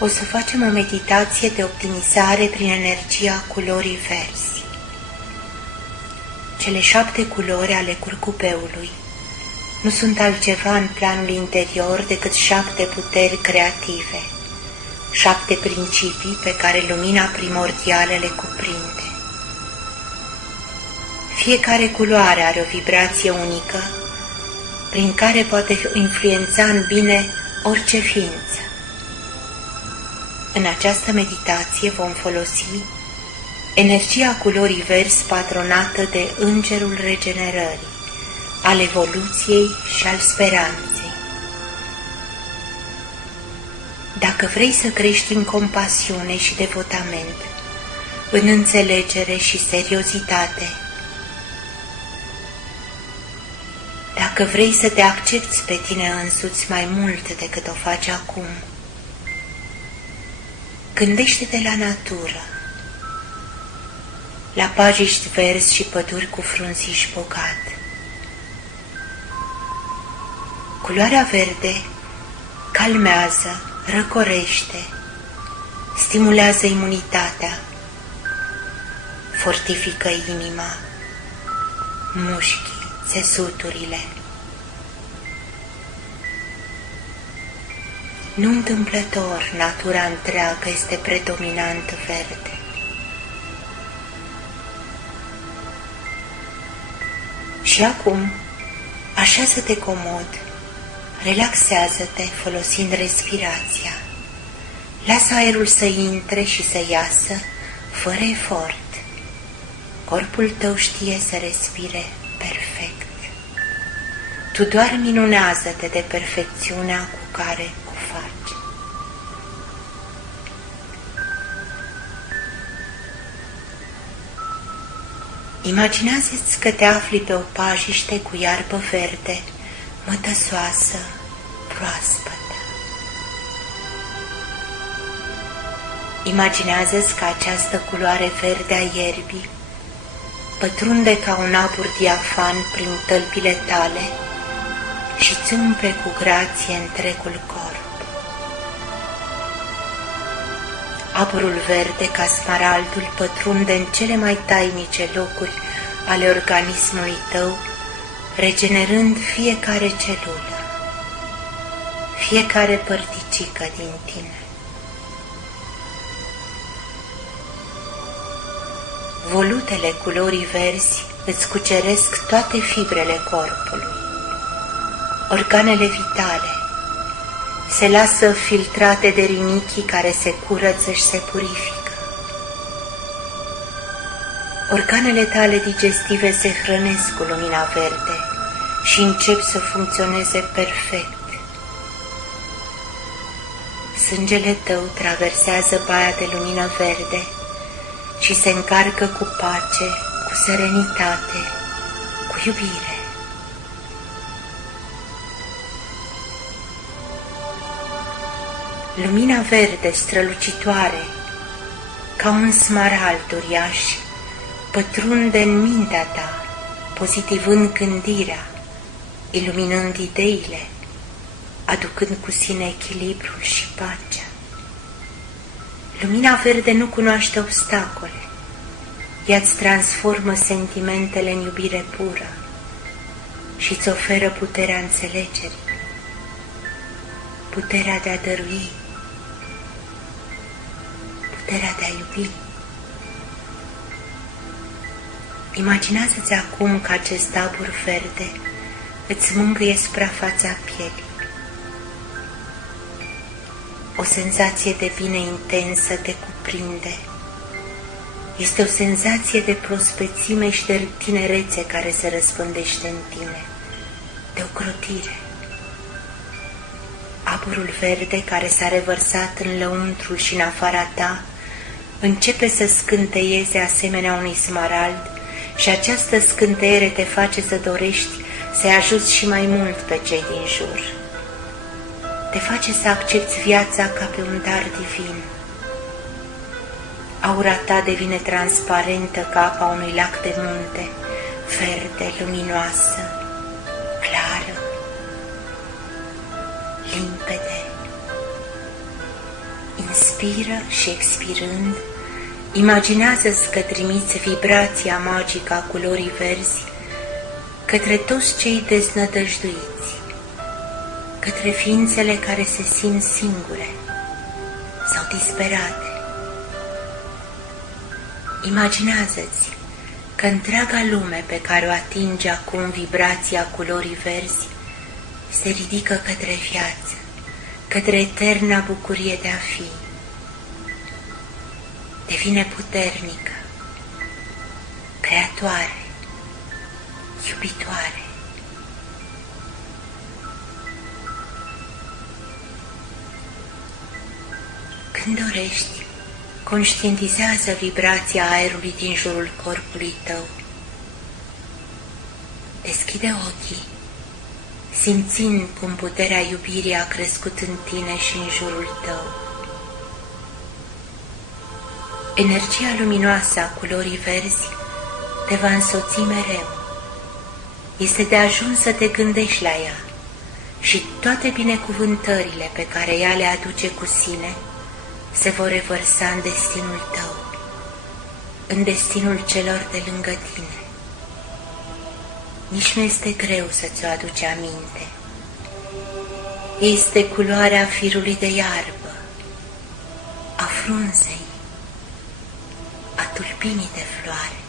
O să facem o meditație de optimizare prin energia culorii verzi. Cele 7 culori ale curcubeului nu sunt altceva în planul interior decât 7 puteri creative, 7 principii pe care lumina primordială le cuprinde. Fiecare culoare are o vibrație unică prin care poate influența în bine orice ființă. În această meditație vom folosi energia culorii verzi patronată de Îngerul Regenerării, al evoluției și al speranței. Dacă vrei să crești în compasiune și devotament, în înțelegere și seriozitate, dacă vrei să te accepți pe tine însuți mai mult decât o faci acum, gândește-te la natură, la pajiști verzi și păduri cu frunziș bogat. Culoarea verde calmează, răcorește, stimulează imunitatea, fortifică inima, mușchii, țesuturile. Nu întâmplător, natura întreagă este predominant verde. Și acum, așează-te comod, relaxează-te folosind respirația. Lasă aerul să intre și să iasă fără efort. Corpul tău știe să respire perfect. Tu doar minunează-te de perfecțiunea cu care o faci. Imaginează-ți că te afli pe o pajiște cu iarbă verde, mătăsoasă, proaspătă. Imaginează-ți că această culoare verde a ierbii pătrunde ca un abur diafan prin tălpile tale și îți umple cu grație întregul corp. Aburul verde ca smaraldul pătrunde în cele mai tainice locuri ale organismului tău, regenerând fiecare celulă, fiecare părticică din tine. Volutele culorii verzi îți cuceresc toate fibrele corpului. Organele vitale se lasă filtrate de rinichii care se curăță și se purifică. Organele tale digestive se hrănesc cu lumina verde și încep să funcționeze perfect. Sângele tău traversează baia de lumină verde și se încarcă cu pace, cu serenitate, cu iubire. Lumina verde strălucitoare, ca un smarald uriaș, pătrunde în mintea ta, pozitivând gândirea, iluminând ideile, aducând cu sine echilibrul și pacea. Lumina verde nu cunoaște obstacole, ea îți transformă sentimentele în iubire pură și îți oferă puterea înțelegerii, puterea de a dărui, puterea de a iubi. Imaginează-ți acum că acest abur verde îți mângâie suprafața pielii. O senzație de bine intensă te cuprinde. Este o senzație de prospețime și de tinerețe care se răspândește în tine, de ocrotire. Aburul verde care s-a revărsat în lăuntrul și în afara ta începe să scânteieze asemenea unui smarald și această scânteiere te face să dorești să-i ajuți și mai mult pe cei din jur. Te face să accepti viața ca pe un dar divin. Aura ta devine transparentă ca apa unui lac de munte, verde, luminoasă, clară, limpede, Inspiră și expirând, imaginează-ți că trimiți vibrația magică a culorii verzi către toți cei deznădăjduiți, către ființele care se simt singure sau disperate. Imaginează-ți că întreaga lume pe care o atinge acum vibrația culorii verzi se ridică către viață, către eterna bucurie de a fi. Devine puternică, creatoare, iubitoare. Când dorești, conștientizează vibrația aerului din jurul corpului tău. Deschide ochii, simțind cum puterea iubirii a crescut în tine și în jurul tău. Energia luminoasă a culorii verzi te va însoți mereu. Este de ajuns să te gândești la ea și toate binecuvântările pe care ea le aduce cu sine se vor revărsa în destinul tău, în destinul celor de lângă tine. Nici nu este greu să-ți o aduci aminte. Este culoarea firului de iarbă, a frunzei, a tulpinii de floare.